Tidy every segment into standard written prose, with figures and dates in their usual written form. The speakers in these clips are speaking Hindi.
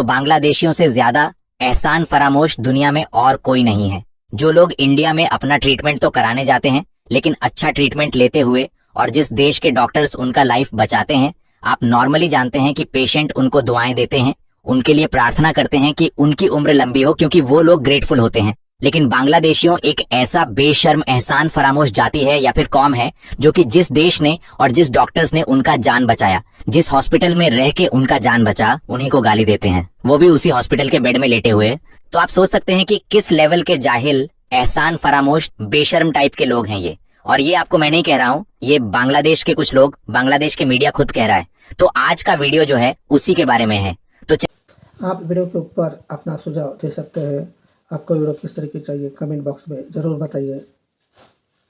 तो बांग्लादेशियों से ज्यादा एहसान फरामोश दुनिया में और कोई नहीं है। जो लोग इंडिया में अपना ट्रीटमेंट तो कराने जाते हैं, लेकिन अच्छा ट्रीटमेंट लेते हुए और जिस देश के डॉक्टर्स उनका लाइफ बचाते हैं, आप नॉर्मली जानते हैं कि पेशेंट उनको दुआएं देते हैं, उनके लिए प्रार्थना करते हैं कि उनकी उम्र लंबी हो, क्योंकि वो लोग ग्रेटफुल होते हैं। लेकिन बांग्लादेशियों एक ऐसा बेशर्म एहसान फरामोश जाति है या फिर कौम है जो कि जिस देश ने और जिस डॉक्टर्स ने उनका जान बचाया, जिस हॉस्पिटल में रह के उनका जान बचा, उन्हीं को गाली देते हैं, वो भी उसी हॉस्पिटल के बेड में लेटे हुए। तो आप सोच सकते हैं कि किस लेवल के जाहिल, एहसान फरामोश, बेशर्म टाइप के लोग हैं ये। और ये आपको मैं नहीं कह रहा हूँ, ये बांग्लादेश के कुछ लोग, बांग्लादेश के मीडिया खुद कह रहा है। तो आज का वीडियो जो है उसी के बारे में है। तो आप वीडियो के ऊपर अपना सुझाव दे सकते हैं। आपको वीडियो किस तरीके की चाहिए कमेंट बॉक्स में जरूर बताइए।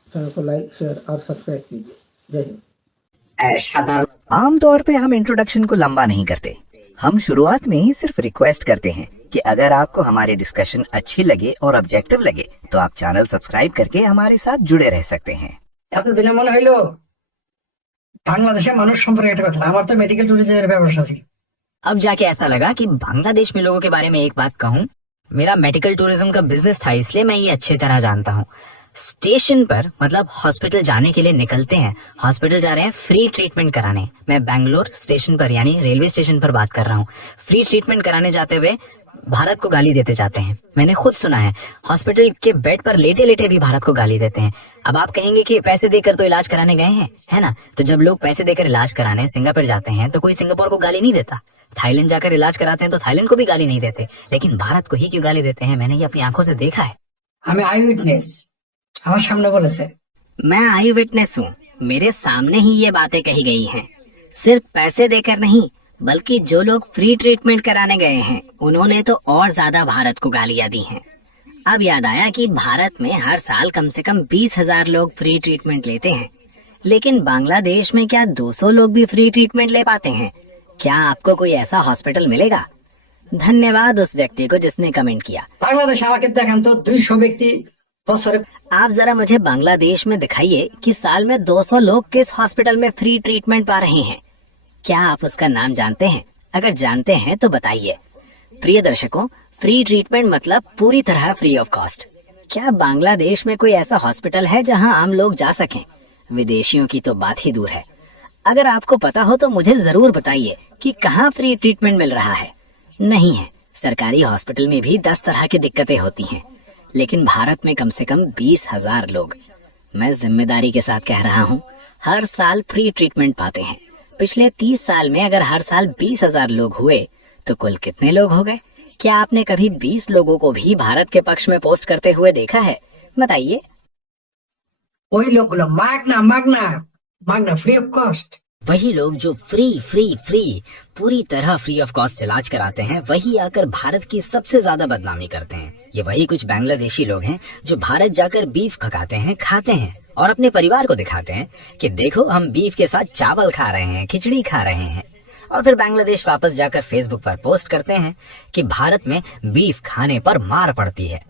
चैनल को लाइक, शेयर और सब्सक्राइब कीजिए। जय हिंद। आमतौर पे हम इंट्रोडक्शन को लंबा नहीं करते, हम शुरुआत में ही सिर्फ रिक्वेस्ट करते हैं कि अगर आपको हमारी डिस्कशन अच्छी लगे और ऑब्जेक्टिव लगे तो आप चैनल सब्सक्राइब करके हमारे साथ जुड़े रह सकते हैं। এতদিনে মনে হইলো বাংলাদেশে মানুষ সম্পর্কে একটা কথা, আমার তো মেডিকেল ট্যুরিজমের ব্যবসা ছিল। अब जाके ऐसा लगा कि बांग्लादेश में लोगों के बारे में एक बात कहूँ। मेरा मेडिकल टूरिज्म का बिजनेस था, इसलिए मैं ये अच्छी तरह जानता हूँ। स्टेशन पर मतलब हॉस्पिटल जाने के लिए निकलते हैं, हॉस्पिटल जा रहे हैं फ्री ट्रीटमेंट कराने। मैं बैंगलोर स्टेशन पर यानी रेलवे स्टेशन पर बात कर रहा हूँ। फ्री ट्रीटमेंट कराने जाते हुए भारत को गाली देते जाते हैं। मैंने खुद सुना है, हॉस्पिटल के बेड पर लेटे लेटे भी भारत को गाली देते हैं। अब आप कहेंगे कि पैसे देकर तो इलाज कराने गए हैं, है ना? तो जब लोग पैसे देकर इलाज कराने सिंगापुर जाते हैं तो कोई सिंगापुर को गाली नहीं देता। थाईलैंड जाकर इलाज कराते हैं तो थाईलैंड को भी गाली नहीं देते, लेकिन भारत को ही क्यों गाली देते हैं? मैंने ये अपनी आंखों से देखा है। আমি আই উইটনেস, আমার সামনে বলেছে। मैं आई विटनेस हूँ, मेरे सामने ही ये बातें कही गई हैं। सिर्फ पैसे देकर नहीं, बल्कि जो लोग फ्री ट्रीटमेंट कराने गए हैं उन्होंने तो और ज्यादा भारत को गालियां दी हैं। अब याद आया कि भारत में हर साल कम से कम 20,000 लोग फ्री ट्रीटमेंट लेते हैं, लेकिन बांग्लादेश में क्या 200 लोग भी फ्री ट्रीटमेंट ले पाते हैं? क्या आपको कोई ऐसा हॉस्पिटल मिलेगा? धन्यवाद उस व्यक्ति को जिसने कमेंट किया। বাংলাদেশে আমাকে দেখান তো 200 ব্যক্তি বছরে। आप जरा मुझे बांग्लादेश में दिखाइए कि साल में 200 लोग किस हॉस्पिटल में फ्री ट्रीटमेंट पा रहे हैं। क्या आप उसका नाम जानते हैं? अगर जानते हैं तो बताइए। प्रिय दर्शकों, फ्री ट्रीटमेंट मतलब पूरी तरह फ्री ऑफ कॉस्ट। क्या बांग्लादेश में कोई ऐसा हॉस्पिटल है जहां आम लोग जा सकें? विदेशियों की तो बात ही दूर है। अगर आपको पता हो तो मुझे जरूर बताइए कि कहाँ फ्री ट्रीटमेंट मिल रहा है। नहीं है, सरकारी हॉस्पिटल में भी 10 तरह की दिक्कतें होती हैं, लेकिन भारत में कम से कम 20,000 लोग, मैं जिम्मेदारी के साथ कह रहा हूँ, हर साल फ्री ट्रीटमेंट पाते हैं। पिछले 30 साल में अगर हर साल 20,000 लोग हुए तो कुल कितने लोग हो गए? क्या आपने कभी 20 लोगों को भी भारत के पक्ष में पोस्ट करते हुए देखा है? बताइए। ওই লোকগুলো মাগনা মাগনা মাগনা फ्री ऑफ कॉस्ट। वही लोग जो फ्री फ्री फ्री पूरी तरह फ्री ऑफ कॉस्ट इलाज कराते हैं, वही आकर भारत की सबसे ज्यादा बदनामी करते हैं। ये वही कुछ बांग्लादेशी लोग हैं जो भारत जाकर बीफ खकाते हैं, खाते हैं और अपने परिवार को दिखाते हैं कि देखो हम बीफ के साथ चावल खा रहे हैं, खिचड़ी खा रहे हैं, और फिर बांग्लादेश वापस जाकर फेसबुक पर पोस्ट करते हैं कि भारत में बीफ खाने पर मार पड़ती है।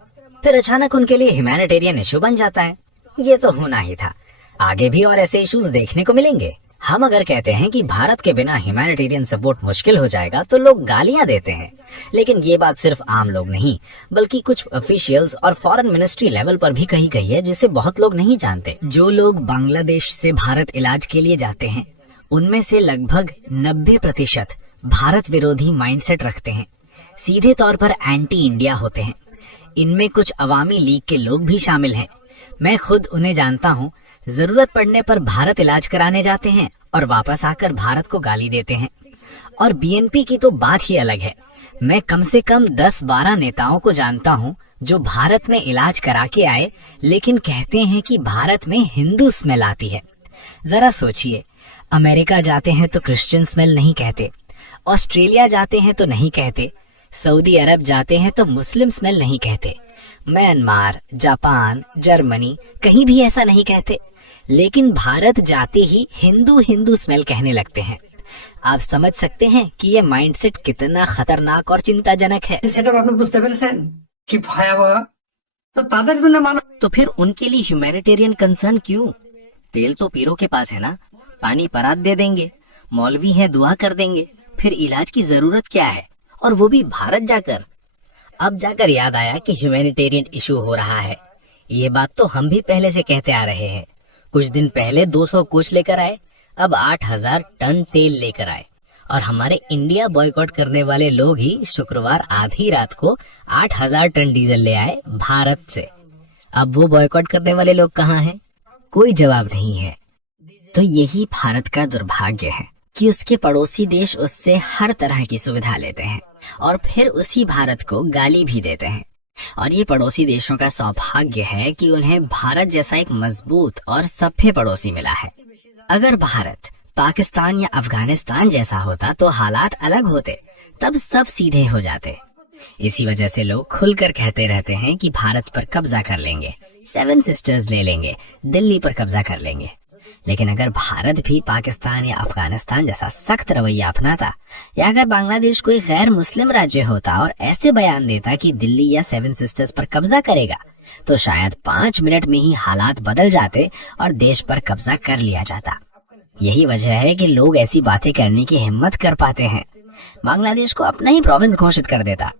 फिर अचानक उनके लिए ह्यूमैनिटेरियन इशू बन जाता है। ये तो होना ही था, आगे भी और ऐसे इश्यूज देखने को मिलेंगे। हम अगर कहते हैं कि भारत के बिना ह्यूमैनिटेरियन सपोर्ट मुश्किल हो जाएगा तो लोग गालियां देते हैं, लेकिन ये बात सिर्फ आम लोग नहीं बल्कि कुछ ऑफिशियल्स और फॉरेन मिनिस्ट्री लेवल पर भी कही गई है, जिसे बहुत लोग नहीं जानते। जो लोग बांग्लादेश से भारत इलाज के लिए जाते हैं उनमें से लगभग 90% भारत विरोधी माइंडसेट रखते हैं, सीधे तौर पर एंटी इंडिया होते हैं। इनमें कुछ अवामी लीग के लोग भी शामिल हैं। मैं खुद उन्हें जानता हूँ। जरूरत पड़ने पर भारत इलाज कराने जाते हैं और वापस आकर भारत को गाली देते हैं। और बीएनपी की तो बात ही अलग है। मैं कम से कम 10-12 नेताओं को जानता हूँ जो भारत में इलाज करा के आए, लेकिन कहते हैं कि भारत में हिंदू स्मेल आती है। जरा सोचिए, अमेरिका जाते हैं तो क्रिश्चियन स्मेल नहीं कहते, ऑस्ट्रेलिया जाते हैं तो नहीं कहते, सऊदी अरब जाते हैं तो मुस्लिम स्मेल नहीं कहते, म्यांमार, जापान, जर्मनी कहीं भी ऐसा नहीं कहते, लेकिन भारत जाते ही हिंदू हिंदू स्मेल कहने लगते हैं। आप समझ सकते हैं कि ये माइंडसेट कितना खतरनाक और चिंताजनक है। সেটা আপনি বুঝতে পেরেছেন কি ভয়াবহ? তো তাদের জন্য মানব, तो फिर उनके लिए ह्यूमैनिटेरियन कंसर्न क्यों? तेल तो पीरों के पास है ना, पानी परात दे देंगे, मौलवी हैं दुआ कर देंगे, फिर इलाज की जरूरत क्या है? और वो भी भारत जाकर। अब जाकर याद आया कि ह्यूमैनिटेरियन इशू हो रहा है। ये बात तो हम भी पहले से कहते आ रहे हैं। कुछ दिन पहले 200 कोच लेकर आए, अब 8000 टन तेल लेकर आए। और हमारे इंडिया बॉयकॉट करने वाले लोग ही शुक्रवार आधी रात को 8000 टन डीजल ले आए भारत से। अब वो बॉयकॉट करने वाले लोग कहाँ हैं? कोई जवाब नहीं है। तो यही भारत का दुर्भाग्य है कि उसके पड़ोसी देश उससे हर तरह की सुविधा लेते हैं और फिर उसी भारत को गाली भी देते हैं। और ये पड़ोसी देशों का सौभाग्य है कि उन्हें भारत जैसा एक मजबूत और सभ्य पड़ोसी मिला है। अगर भारत पाकिस्तान या अफगानिस्तान जैसा होता तो हालात अलग होते, तब सब सीधे हो जाते। इसी वजह से लोग खुलकर कहते रहते हैं कि भारत पर कब्जा कर लेंगे, 7 सिस्टर्स ले लेंगे, दिल्ली पर कब्जा कर लेंगे। लेकिन अगर भारत भी पाकिस्तान या अफगानिस्तान जैसा सख्त रवैया अपनाता, या अगर बांग्लादेश कोई गैर मुस्लिम राज्य होता और ऐसे बयान देता कि दिल्ली या 7 सिस्टर्स पर कब्जा करेगा, तो शायद 5 मिनट में ही हालात बदल जाते और देश पर कब्जा कर लिया जाता। यही वजह है कि लोग ऐसी बातें करने की हिम्मत कर पाते हैं। बांग्लादेश को अपना ही प्रोविंस घोषित कर देता।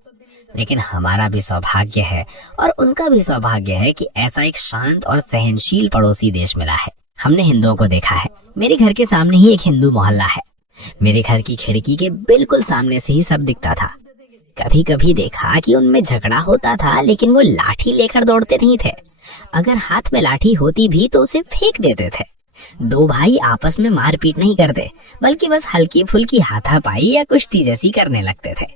लेकिन हमारा भी सौभाग्य है और उनका भी सौभाग्य है कि ऐसा एक शांत और सहनशील पड़ोसी देश मिला है। हमने हिंदुओं को देखा है। मेरे घर के सामने ही एक हिंदू मोहल्ला है। मेरे घर की खिड़की के बिल्कुल सामने से ही सब दिखता था। कभी कभी देखा कि उनमें झगड़ा होता था, लेकिन वो लाठी लेकर दौड़ते नहीं थे। अगर हाथ में लाठी होती भी तो उसे फेंक देते थे। 2 भाई आपस में मारपीट नहीं करते, बल्कि बस हल्की फुल्की हाथापाई या कुश्ती जैसी करने लगते थे।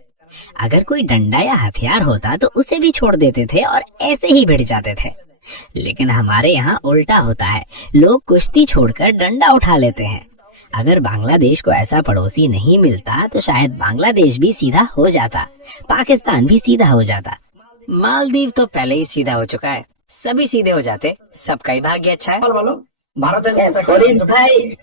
अगर कोई डंडा या हथियार होता तो उसे भी छोड़ देते थे और ऐसे ही भिड़ जाते थे। लेकिन हमारे यहाँ उल्टा होता है, लोग कुश्ती छोड़कर डंडा उठा लेते हैं। अगर बांग्लादेश को ऐसा पड़ोसी नहीं मिलता तो शायद बांग्लादेश भी सीधा हो जाता, पाकिस्तान भी सीधा हो जाता। मालदीव तो पहले ही सीधा हो चुका है। सभी सीधे हो जाते, सबका ही भाग्य अच्छा है। बोलो भारत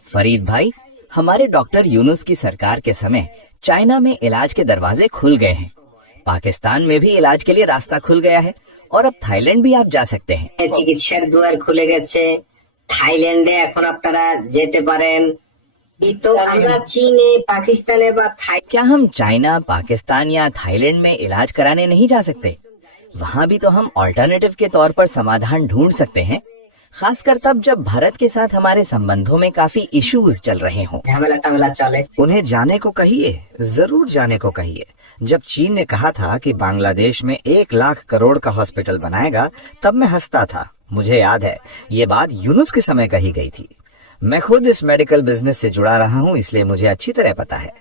फरीद भाई, हमारे डॉक्टर यूनुस की सरकार के समय चाइना में इलाज के दरवाजे खुल गए हैं। पाकिस्तान में भी इलाज के लिए रास्ता खुल गया है और अब थाईलैंड भी आप जा सकते हैं। চিকিৎসার দুয়ার খুলে গেছে। থাইল্যান্ডে এখন আপনারা যেতে পারেন। তো আমরা চীনে, পাকিস্তানে বা क्या हम चाइना, पाकिस्तान या थाईलैंड में इलाज कराने नहीं जा सकते? वहाँ भी तो हम ऑल्टरनेटिव के तौर पर समाधान ढूंढ सकते हैं, खासकर तब जब भारत के साथ हमारे संबंधों में काफी इश्यूज चल रहे हों। ঝামেলা টামেলা চলে। उन्हें जाने को कहिए, जरूर जाने को कहिए। जब चीन ने कहा था कि बांग्लादेश में 1 लाख करोड़ का हॉस्पिटल बनाएगा, तब मैं हंसता था। मुझे याद है ये बात यूनुस के समय कही गई थी। मैं खुद इस मेडिकल बिजनेस से जुड़ा रहा हूँ, इसलिए मुझे अच्छी तरह पता है।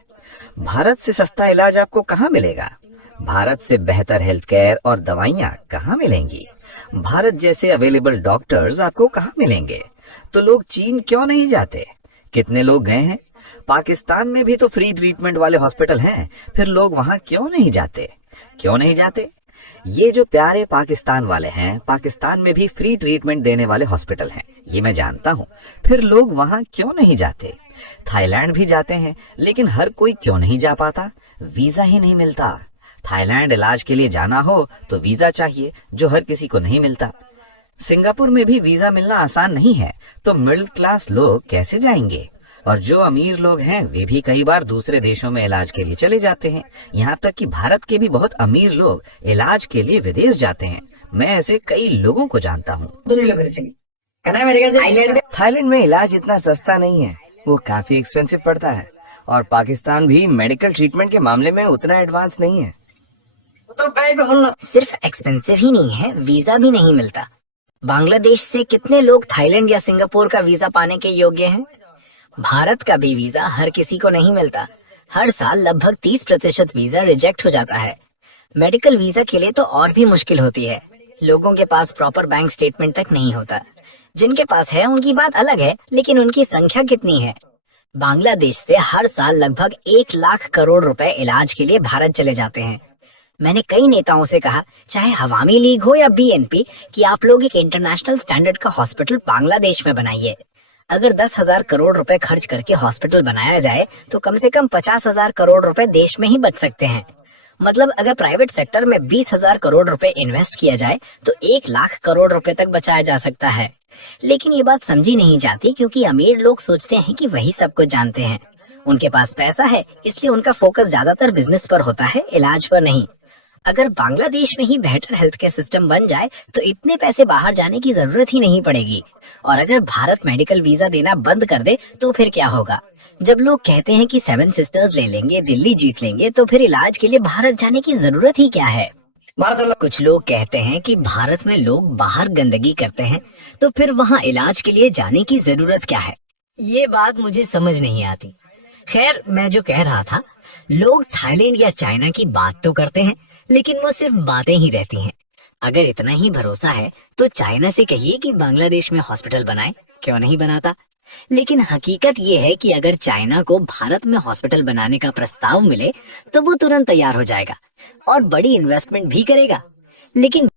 भारत से सस्ता इलाज आपको कहाँ मिलेगा? भारत से बेहतर हेल्थ केयर और दवाइयाँ कहाँ मिलेंगी? भारत जैसे अवेलेबल डॉक्टर्स आपको कहाँ मिलेंगे? तो लोग चीन क्यों नहीं जाते? कितने लोग गए हैं? पाकिस्तान में भी तो फ्री ट्रीटमेंट वाले हॉस्पिटल हैं, फिर लोग वहाँ क्यों नहीं जाते? क्यों नहीं जाते? ये जो प्यारे पाकिस्तान वाले हैं, पाकिस्तान में भी फ्री ट्रीटमेंट देने वाले हॉस्पिटल हैं, ये मैं जानता हूँ। फिर लोग वहाँ क्यों नहीं जाते? थाईलैंड भी जाते हैं, लेकिन हर कोई क्यों नहीं जा पाता? वीजा ही नहीं मिलता। थाईलैंड इलाज के लिए जाना हो तो वीजा चाहिए, जो हर किसी को नहीं मिलता। सिंगापुर में भी वीजा मिलना आसान नहीं है, तो मिडिल क्लास लोग कैसे जाएंगे? और जो अमीर लोग हैं वे भी कई बार दूसरे देशों में इलाज के लिए चले जाते हैं। यहाँ तक कि भारत के भी बहुत अमीर लोग इलाज के लिए विदेश जाते हैं। मैं ऐसे कई लोगों को जानता हूँ। थाईलैंड में इलाज इतना सस्ता नहीं है, वो काफी एक्सपेंसिव पड़ता है। और पाकिस्तान भी मेडिकल ट्रीटमेंट के मामले में उतना एडवांस नहीं है। सिर्फ एक्सपेंसिव ही नहीं है, वीजा भी नहीं मिलता। बांग्लादेश से कितने लोग थाईलैंड या सिंगापुर का वीजा पाने के योग्य हैं? भारत का भी वीजा हर किसी को नहीं मिलता। हर साल लगभग 30% वीजा रिजेक्ट हो जाता है। मेडिकल वीजा के लिए तो और भी मुश्किल होती है। लोगों के पास प्रॉपर बैंक स्टेटमेंट तक नहीं होता। जिनके पास है उनकी बात अलग है, लेकिन उनकी संख्या कितनी है? बांग्लादेश से हर साल लगभग 1 लाख करोड़ रुपए इलाज के लिए भारत चले जाते हैं। मैंने कई नेताओं से कहा, चाहे अवामी लीग हो या बीएनपी, कि आप लोग एक इंटरनेशनल स्टैंडर्ड का हॉस्पिटल बांग्लादेश में बनाइए। अगर 10,000 करोड़ रुपए खर्च करके हॉस्पिटल बनाया जाए तो कम से कम 50,000 करोड़ रुपए देश में ही बच सकते हैं। मतलब अगर प्राइवेट सेक्टर में 20,000 करोड़ रुपए इन्वेस्ट किया जाए तो 1 लाख करोड़ रुपए तक बचाया जा सकता है। लेकिन ये बात समझी नहीं जाती, क्योंकि अमीर लोग सोचते हैं कि वही सब कुछ जानते हैं। उनके पास पैसा है, इसलिए उनका फोकस ज्यादातर बिजनेस पर होता है, इलाज पर नहीं। अगर बांग्लादेश में ही बेहतर हेल्थ केयर सिस्टम बन जाए तो इतने पैसे बाहर जाने की जरूरत ही नहीं पड़ेगी। और अगर भारत मेडिकल वीजा देना बंद कर दे तो फिर क्या होगा? जब लोग कहते हैं कि 7 सिस्टर्स ले लेंगे, दिल्ली जीत लेंगे, तो फिर इलाज के लिए भारत जाने की जरूरत ही क्या है? कुछ लोग कहते हैं कि भारत में लोग बाहर गंदगी करते हैं, तो फिर वहाँ इलाज के लिए जाने की जरूरत क्या है? ये बात मुझे समझ नहीं आती। खैर, मैं जो कह रहा था, लोग थाईलैंड या चाइना की बात तो करते हैं, लेकिन वो सिर्फ बातें ही रहती हैं। अगर इतना ही भरोसा है तो चाइना से कहिए कि बांग्लादेश में हॉस्पिटल बनाए, क्यों नहीं बनाता? लेकिन हकीकत ये है कि अगर चाइना को भारत में हॉस्पिटल बनाने का प्रस्ताव मिले तो वो तुरंत तैयार हो जाएगा और बड़ी इन्वेस्टमेंट भी करेगा। लेकिन